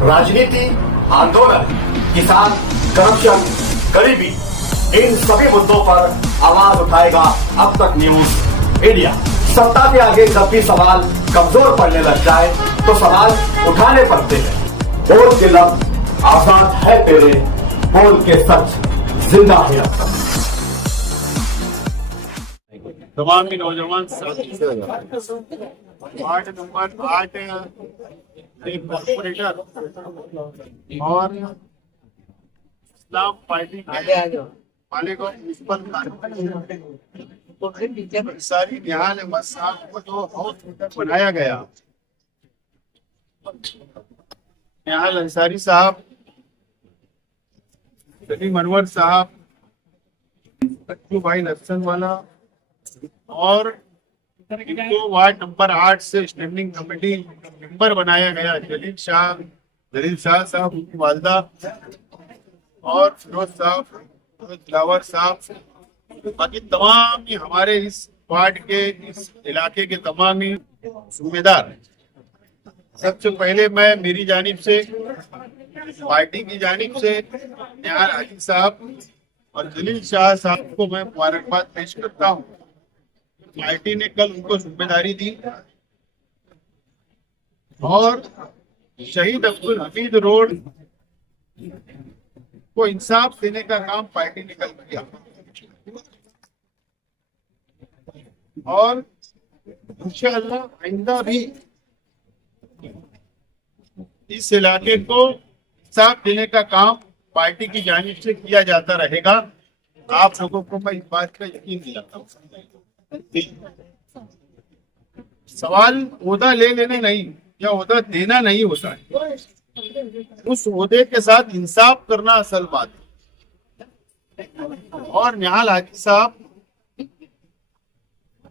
राजनीति, आंदोलन, किसान, करप्शन, गरीबी, इन सभी मुद्दों पर आवाज उठाएगा अब तक न्यूज इंडिया। सत्ता के आगे जब भी सवाल कमजोर पड़ने लग जाए तो सवाल उठाने पड़ते हैं। बोल के लफ्ज आजाद है तेरे, बोल के सच जिंदा है अब तक। तमाम नौजवान साथी वार्ड नंबर 8 एक कॉर्पोरेटर और इस्लाम पार्टी के मालेगांव म्युनिसिपल कॉर्पोरेशन सारी निहाल अहमद साहब को जो हाउस लीडर बनाया गया, निहाल अंसारी साहब, सलीम अनवर साहब, बच्चू भाई लहसनवाला और इनको वार्ड नंबर 8 से स्टैंडिंग कमेटी मेंबर बनाया गया। जलील शाह साहब, उनकी वालदा और फिरोज साहब, दिलावर साहब, बाकी तमाम ही हमारे इस वार्ड के, इस इलाके के तमाम ही जिम्मेदार। सबसे पहले मैं मेरी जानिब से, पार्टी की जानिब से निहाल हाजी साहब और जलील शाह साहब को मैं मुबारकबाद पेश करता हूँ। पार्टी ने कल उनको जिम्मेदारी दी और शहीद अब्दुल हमीद रोड को इंसाफ देने का काम पार्टी ने कल किया और इंशाअल्लाह आइंदा भी इस इलाके को इंसाफ देने का काम पार्टी की जानिब से किया जाता रहेगा। आप लोगों को मैं इस बात का यकीन दिलाता हूँ। सवाल ओहदा ले लेना नहीं या ओहदा देना नहीं होता है, उस ओहदे के साथ इंसाफ करना असल बात है। और निहाल हाजी साहब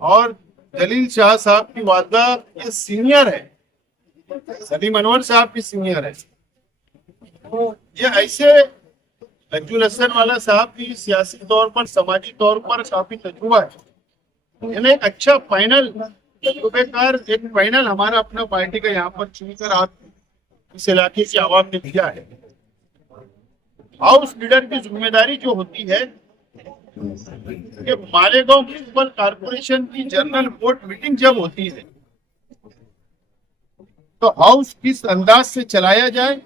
और जलील शाह साहब की वादा ये सीनियर है, सलीम अनवर साहब भी सीनियर है। ये ऐसे लज्जू लहसनवाला साहब भी सियासी तौर पर, समाजी तौर पर काफी तजुर्बा है। एक अच्छा फाइनल तजुर्बेकार एक फाइनल हमारा अपना पार्टी का यहाँ पर चुनकर आप इस इलाके की आवाम ने दिया है। हाउस लीडर की जिम्मेदारी जो होती है कि मालेगांव म्युनिसिपल कॉर्पोरेशन की जनरल बोर्ड मीटिंग जब होती है तो हाउस किस अंदाज से चलाया जाए,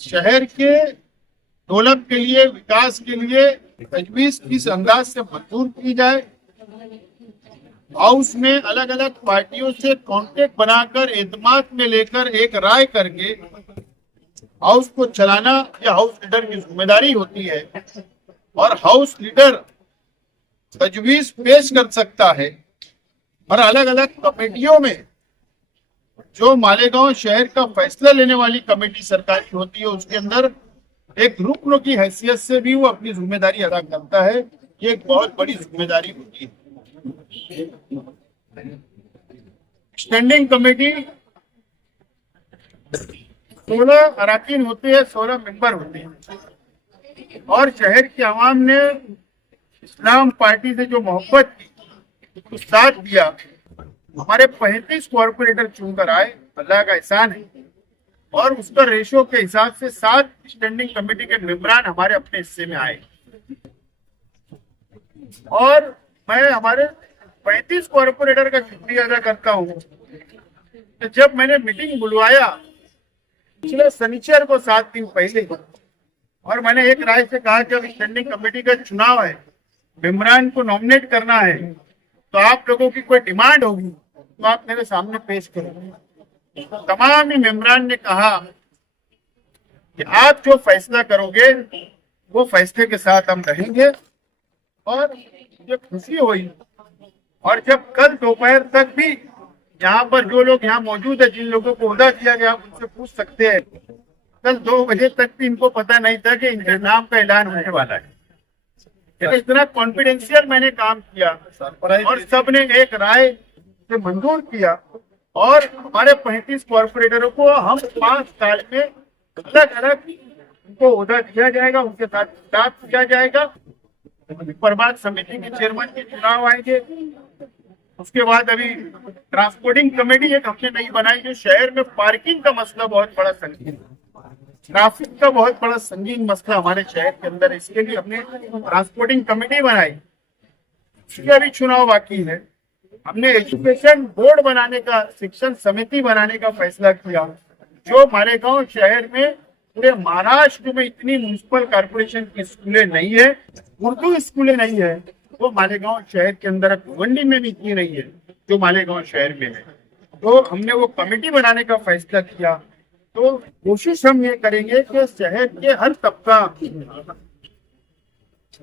शहर के डेवलप के लिए, विकास के लिए तजवीज किस अंदाज से मंजूर की जाए, हाउस में अलग अलग पार्टियों से कॉन्टेक्ट बनाकर एतमाद में लेकर एक राय करके हाउस को चलाना यह हाउस लीडर की जिम्मेदारी होती है। और हाउस लीडर तजवीज पेश कर सकता है और अलग अलग कमेटियों में जो मालेगांव शहर का फैसला लेने वाली कमेटी सरकार की होती है उसके अंदर एक रुकन की हैसियत से भी वो अपनी जिम्मेदारी अदा करता है। ये एक बहुत बड़ी जिम्मेदारी होती है। स्टैंडिंग कमेटी 16 अरकान होते हैं, 16 मेंबर होते हैं और शहर की आवाम ने इस्लाम पार्टी से जो मोहब्बत की, साथ दिया, हमारे 35 कॉर्पोरेटर चुनकर आए, अल्लाह का एहसान है। और उसका रेशो के हिसाब से 7 स्टैंडिंग कमेटी के मेंबरान हमारे अपने हिस्से में आए और मैं हमारे 35 कॉर्पोरेटर का शुक्रिया अदा करता हूँ कि जब मैंने मीटिंग बुलवाया पिछले शनिचर को 7 दिन पहले और मैंने एक राय से कहा कि अब स्टैंडिंग कमेटी का चुनाव है, मेंबरान को नॉमिनेट करना है, तो आप लोगों की कोई डिमांड होगी तो आप मेरे सामने पेश करें। तमाम ही मेंबरान ने कहा कि आप जो फैसला करोगे वो फैसले के साथ हम रहेंगे और मुझे खुशी हुई। और जब कल दोपहर तक भी यहाँ पर जो लोग यहाँ मौजूद है, जिन लोगों को ओहदा दिया गया, आप उनसे पूछ सकते हैं, कल 2 बजे तक भी इनको पता नहीं था कि इनके नाम का ऐलान होने वाला है। इतना कॉन्फिडेंशियल मैंने काम किया और सबने एक राय से मंजूर किया और हमारे 35 कॉर्पोरेटरों को हम 5 साल में अलग अलग उनको ओहदा दिया जाएगा, उनके साथ हिसाब किया जाएगा। प्रभात समिति के चेयरमैन के चुनाव आएंगे, उसके बाद अभी ट्रांसपोर्टिंग कमेटी एक हमने नई बनाई, जो शहर में पार्किंग का मसला बहुत बड़ा संगीन है, ट्रैफिक का बहुत बड़ा संगीन मसला हमारे शहर के अंदर है। इसके लिए हमने ट्रांसपोर्टिंग कमेटी बनाई, उसका भी चुनाव बाकी है। हमने एजुकेशन बोर्ड बनाने का, शिक्षण समिति बनाने का फैसला किया। जो मालेगांव शहर में, पूरे महाराष्ट्र में इतनी म्युनिसिपल कॉर्पोरेशन की स्कूलें नहीं है, उर्दू स्कूलें नहीं है, वो मालेगांव शहर के अंदर, भिवंडी में भी इतनी नहीं है जो मालेगांव शहर में है। तो हमने वो कमेटी बनाने का फैसला किया। तो कोशिश हम ये करेंगे कि शहर के हर तबका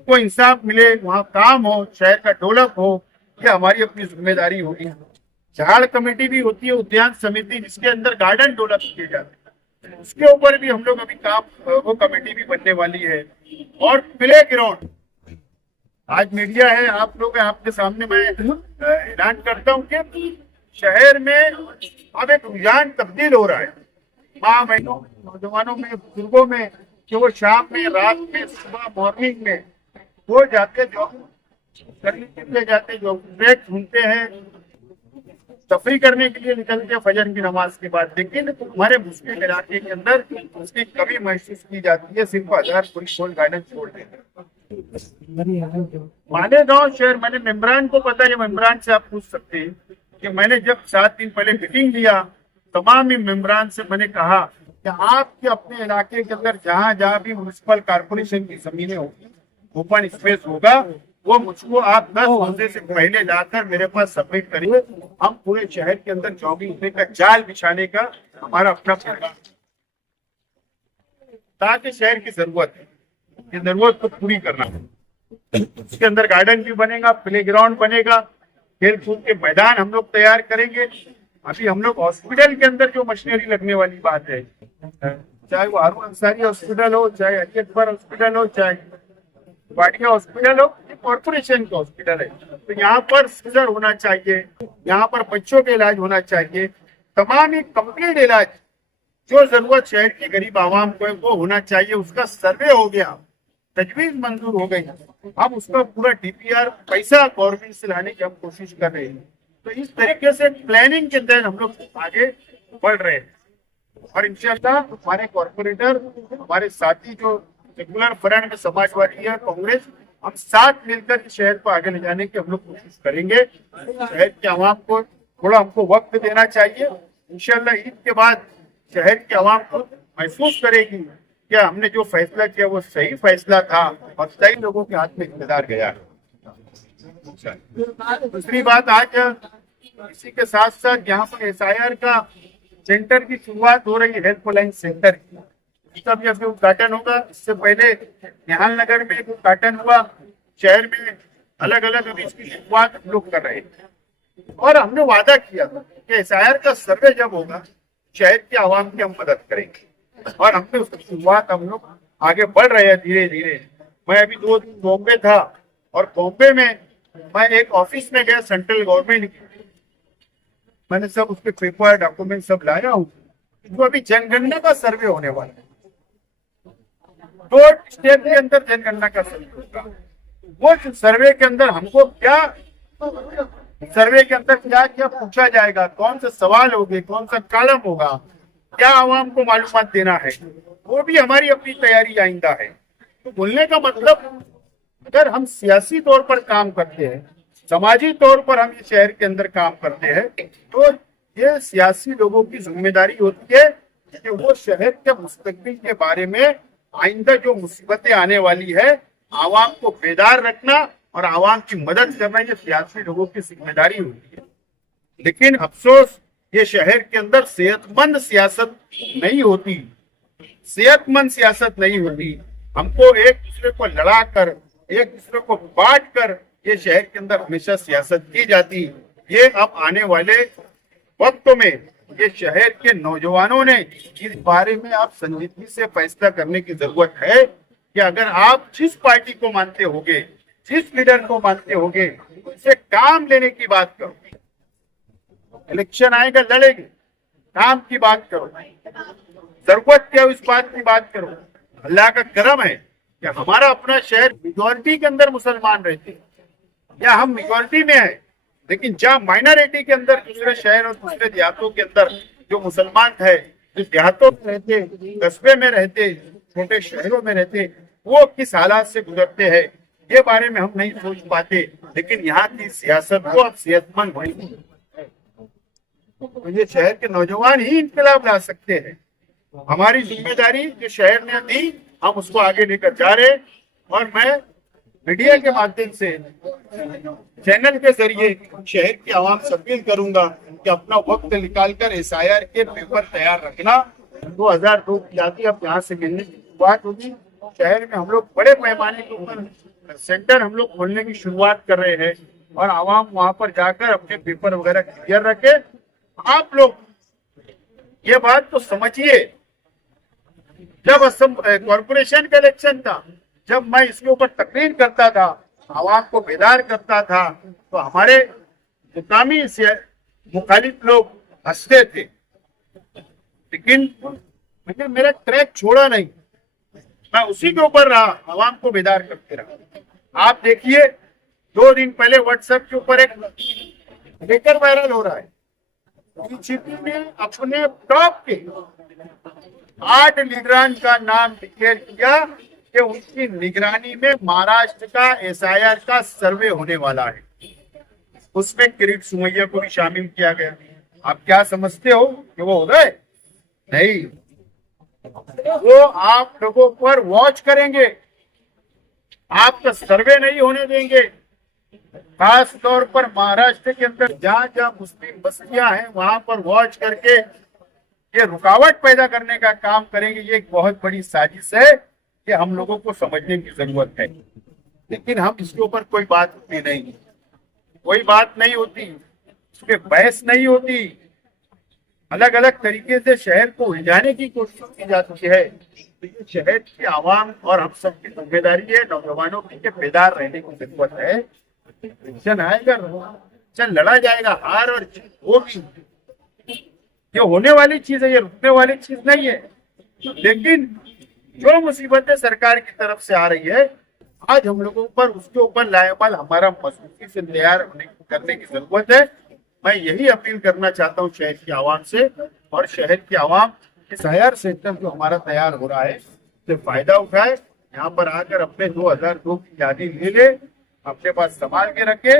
को इंसाफ मिले, वहाँ काम हो, शहर का डेवलप हो, ये हमारी अपनी जिम्मेदारी होगी। झाड़ कमेटी भी होती है, उद्यान समिति, जिसके अंदर गार्डन डेवलप किए जाते हैं, उसके ऊपर भी हम लोग अभी काम, वो कमेटी भी बनने वाली है। और प्ले ग्राउंड, आज मीडिया है, आप लोग हैं, आपके सामने मैं ऐलान करता हूँ कि शहर में अब एक रुझान तब्दील हो रहा है, माँ बहनों, नौजवानों में, बुजुर्गों में, कि वो शाम में, रात में, सुबह मॉर्निंग में वो जाते, जॉब करने के लिए जाते, जो ब्रेक ढूंढते हैं, तफरी करने के लिए निकलते हैं फजर की नमाज के बाद। लेकिन हमारे मुस्लिम इलाके के अंदर उसकी कमी महसूस की जाती है, सिर्फ आजाद पुलिस गार्डन छोड़ देते। मालेगांव शहर, मैंने मेम्बरान को पता है, मेम्बरान से आप पूछ सकते हैं कि मैंने जब 7 दिन पहले मीटिंग लिया, तमाम ही मेम्बरान से मैंने कहा कि आपके अपने इलाके के अंदर जहाँ जहाँ भी म्युनिसिपल कॉर्पोरेशन की जमीनें होगी, ओपन स्पेस होगा, वो मुझको आप 10 बजे से पहले लाकर मेरे पास सबमिट करिए। हम पूरे शहर के अंदर जॉगिंग का जाल बिछाने का हमारा अपना प्रोग्राम, ताकि शहर की जरूरत है, ये जरूरत को पूरी करना है। उसके अंदर गार्डन भी बनेगा, प्ले ग्राउंड बनेगा, खेल कूद के मैदान हम लोग तैयार करेंगे। अभी हम लोग हॉस्पिटल के अंदर जो मशीनरी लगने वाली बात है, चाहे वो हारून अंसारी हॉस्पिटल हो, चाहे अली अकबर हॉस्पिटल हो, चाहे वाडिया हॉस्पिटल हो, कॉर्पोरेशन का हॉस्पिटल है, तो यहाँ पर सीजर होना चाहिए, यहाँ पर बच्चों के इलाज होना चाहिए, तमाम ही कंप्लीट इलाज जो जरूरत शहर की गरीब आवाम को है वो होना चाहिए। उसका सर्वे हो गया, तजवीज मंजूर हो गई, हम उसका पूरा डीपीआर पैसा गवर्नमेंट से लाने की हम कोशिश कर रहे हैं। तो इस तरीके से प्लानिंग के तहत हम लोग आगे बढ़ रहे हैं, और इंशाल्लाह हमारे कॉर्पोरेटर, हमारे साथी जो सेकुलर फ्रंट, समाजवादी है, कांग्रेस, हम साथ मिलकर इस शहर को आगे ले जाने की हम लोग कोशिश करेंगे। शहर के आवाम को थोड़ा हमको वक्त देना चाहिए। इंशाल्लाह ईद के बाद शहर के आवाम को महसूस करेगी कि हमने जो फैसला किया वो सही फैसला था और सही लोगों के हाथ में इख्तियार गया। दूसरी बात, आज इसी के साथ साथ यहाँ पर SIR का सेंटर की शुरुआत हो रही है, हेल्पलाइन सेंटर की, इसका भी अभी उद्घाटन होगा। इससे पहले निहाल नगर में एक उद्घाटन हुआ, शहर में अलग अलग अभी इसकी शुरुआत हम लोग कर रहे हैं। और हमने वादा किया था कि SIR का सर्वे जब होगा, शहर के आवाम की हम मदद करेंगे, और हमने उसकी शुरुआत, हम लोग आगे बढ़ रहे हैं धीरे धीरे। मैं अभी 2 दिन बॉम्बे था, और बॉम्बे में मैं एक ऑफिस में गया सेंट्रल गवर्नमेंट की, मैंने सब उसके पेपर डॉक्यूमेंट सब लाया हूँ, जो अभी जनगणना का सर्वे होने वाला है। 2 स्टेट के अंदर जनगणना का सर्वे होगा। वो सर्वे के अंदर हमको क्या, सर्वे के अंदर क्या क्या पूछा जाएगा, कौन से सवाल होंगे, कौन सा कॉलम होगा, क्या आवाम को मालूमात देना है, वो भी हमारी अपनी तैयारी आइंदा है। तो बोलने का मतलब, अगर हम सियासी तौर पर काम करते हैं, समाजी तौर पर हम इस शहर के अंदर काम करते हैं, तो ये सियासी लोगों की जिम्मेदारी होती है कि वो शहर के मुस्तकबिल के बारे में, आइंदा जो मुसीबतें आने वाली है, आवाम को बेदार रखना और आवाम की मदद करना, ये सियासी लोगों की जिम्मेदारी होती है। लेकिन अफसोस, ये शहर के अंदर सेहतमंद सियासत नहीं होती, सेहतमंद सियासत नहीं होती। हमको एक दूसरे को लड़ाकर, एक दूसरे को बांट कर ये शहर के अंदर हमेशा सियासत की जाती। ये अब आने वाले वक्तों में ये शहर के नौजवानों ने इस बारे में आप संजीदगी से फैसला करने की जरूरत है कि अगर आप जिस पार्टी को मानते होगे, जिस लीडर को मानते होगे, उनसे काम लेने की बात करो। इलेक्शन आएगा, लड़ेंगे, काम की बात करो, जरूरत क्या इस बात की बात करो। अल्लाह का करम है कि हमारा अपना शहर मेजॉरिटी के अंदर मुसलमान रहते हैं, या हम मेजॉरिटी में है, लेकिन जहाँ माइनॉरिटी के अंदर दूसरे शहर और दूसरे देहातों के अंदर जो मुसलमान है, जो देहातों में रहते, कस्बे में रहते, छोटे शहरों में रहते, वो किस हालात से गुजरते हैं ये बारे में हम नहीं सोच पाते। लेकिन यहाँ की सियासत को अब सेहतमंद होनी, तो ये शहर के नौजवान ही इंकलाब ला सकते हैं। हमारी जिम्मेदारी जो शहर ने दी हम उसको आगे लेकर जा रहे हैं। और मैं मीडिया के माध्यम से, चैनल के जरिए शहर की आवाम से अपील करूंगा कि अपना वक्त निकालकर SIR के पेपर तैयार रखना। 2002 की आती अब यहाँ से मिलने की शुरुआत होगी। शहर में हम लोग बड़े पैमाने के ऊपर सेंटर हम लोग खोलने की शुरुआत कर रहे हैं और आवाम वहां पर जाकर अपने पेपर वगैरह क्लियर रखे। आप लोग ये बात तो समझिए, जब असम कॉर्पोरेशन का इलेक्शन था, जब मैं इसके ऊपर तकरीर करता था, आवाम को बेदार करता था, तो हमारे मुकामी मुखालिफ लोग हंसते थे, लेकिन मैंने मेरा ट्रैक छोड़ा नहीं, मैं उसी के ऊपर रहा, आवाम को बेदार करते रहा। आप देखिए 2 दिन पहले व्हाट्सएप के ऊपर एक लेटर वायरल हो रहा है, बीजेपी ने अपने टॉप के 8 लीडरान का नाम डिक्लेयर किया कि उनकी निगरानी में महाराष्ट्र का SIR का सर्वे होने वाला है। उसमें किरीट सोमैया को भी शामिल किया गया। आप क्या समझते हो कि वो हो गए? नहीं, वो आप लोगों पर वॉच करेंगे, आपका सर्वे नहीं होने देंगे। खास तौर पर महाराष्ट्र के अंदर जहां जहां मुस्लिम बस्तियां हैं वहां पर वॉच करके ये रुकावट पैदा करने का काम करेंगे। ये एक बहुत बड़ी साजिश है कि हम लोगों को समझने की जरूरत है, लेकिन हम इसके ऊपर कोई बात होती नहीं, कोई बात नहीं होती, इस पे बहस नहीं होती। अलग अलग तरीके से शहर को उलझाने की कोशिश की जाती है। तो ये शहर की आवाम और हम सब की जिम्मेदारी है, नौजवानों की बेदार रहने की जरूरत है। इलेक्शन आएगा, चल लड़ा जाएगा, हार और जीत होगी, ये होने वाली चीज है, ये रुकने वाली चीज नहीं है। लेकिन जो मुसीबतें सरकार की तरफ से आ रही है, आज हम लोगों पर उसके ऊपर लाएबल हमारा मजबूती से तैयार करने की जरूरत है। मैं यही अपील करना चाहता हूँ शहर की आवाम से, और शहर की आवाम SIR सेंटर जो हमारा तैयार हो रहा है उससे फायदा उठाए, यहाँ पर आकर अपने 2002 की यादी ले ले, अपने पास संभाल के रखे,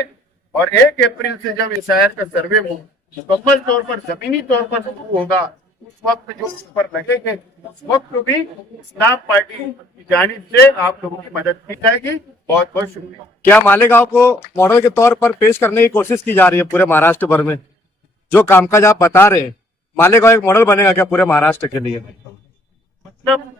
और 1 अप्रैल से जब SIR का सर्वे मुकम्मल तौर पर जमीनी तौर पर शुरू होगा, उस वक्त जो पर लगेंगे उस वक्त भी इस्लाम पार्टी की जानिब से आप लोगों की मदद की जाएगी। बहुत बहुत शुक्रिया। क्या मालेगांव को मॉडल के तौर पर पेश करने की कोशिश की जा रही है पूरे महाराष्ट्र भर में? जो कामकाज आप बता रहे हैं, मालेगांव एक मॉडल बनेगा क्या पूरे महाराष्ट्र के लिए? मतलब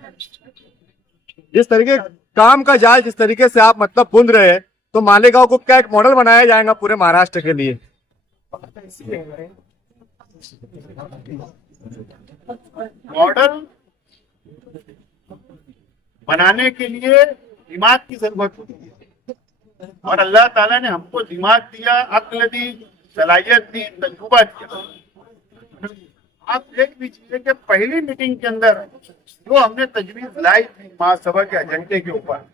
जिस तरीके काम का जाल जिस तरीके से आप मतलब बुन रहे हैं, तो मालेगांव को क्या एक मॉडल बनाया जाएगा पूरे महाराष्ट्र के लिए? मॉडल बनाने के लिए दिमाग की जरूरत होती है, और अल्लाह ताला ने हमको दिमाग दिया, अक्ल दी, सलाहियत दी, तजुर्बा दिया। आप देख लीजिए कि पहली मीटिंग के अंदर जो हमने तजवीज लाई थी महासभा के एजेंडे के ऊपर,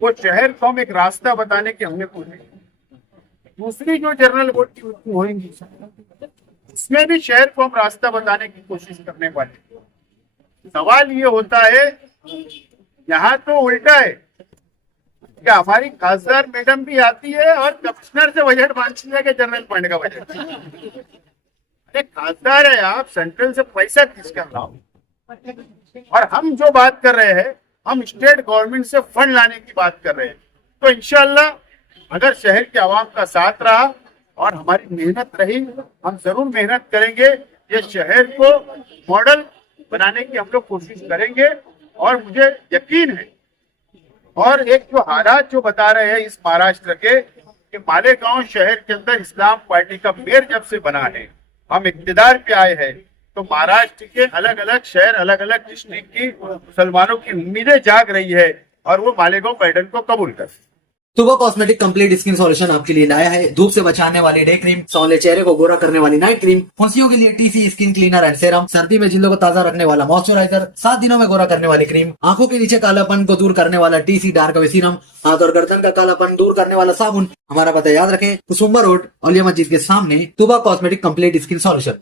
वो शहर को हम एक रास्ता बताने की हमने कोशिश की। दूसरी जो जनरल बॉडी होंगी इसमें भी शहर को हम रास्ता बताने की कोशिश करने वाले। सवाल ये होता है, यहाँ तो उल्टा है कि हमारी खासदार मैडम भी आती है और कमिश्नर से बजट मांगती है कि जनरल फंड का बजट। अरे खासदार है आप, सेंट्रल से पैसा किसका लाओ? और हम जो बात कर रहे हैं, हम स्टेट गवर्नमेंट से फंड लाने की बात कर रहे हैं। तो इंशाल्लाह अगर शहर के आवाम का साथ रहा और हमारी मेहनत रही, हम जरूर मेहनत करेंगे, ये शहर को मॉडल बनाने की हम लोग कोशिश करेंगे। और मुझे यकीन है, और एक जो हालात जो बता रहे हैं इस महाराष्ट्र के, कि मालेगांव शहर के अंदर इस्लाम पार्टी का मेयर जब से बना है, हम इक्तिदार पे आए हैं, तो महाराष्ट्र के अलग अलग शहर, अलग अलग डिस्ट्रिक्ट की मुसलमानों की उम्मीदें जाग रही है और वो मालेगांव पैटर्न को कबूल कर तुबा कॉस्मेटिक कंप्लीट स्किन सॉल्यूशन आपके लिए लाया है धूप से बचाने वाली डे क्रीम, सौंले चेहरे को गोरा करने वाली नाइट क्रीम, फुंसियों के लिए TC skin cleaner and serum, सर्दी में जिल्दों को ताजा रखने वाला मॉइस्चराइजर, 7 दिनों में गोरा करने वाली क्रीम, आंखों के नीचे कालापन को दूर करने वाला टीसी डार्क वे सीरम, हाथ और गर्दन का कालापन दूर करने वाला साबुन। हमारा पता याद रखें, कुसुम्बा रोड, औलिया मस्जिद के सामने, तुबा कॉस्मेटिक कंप्लीट स्किन सॉल्यूशन।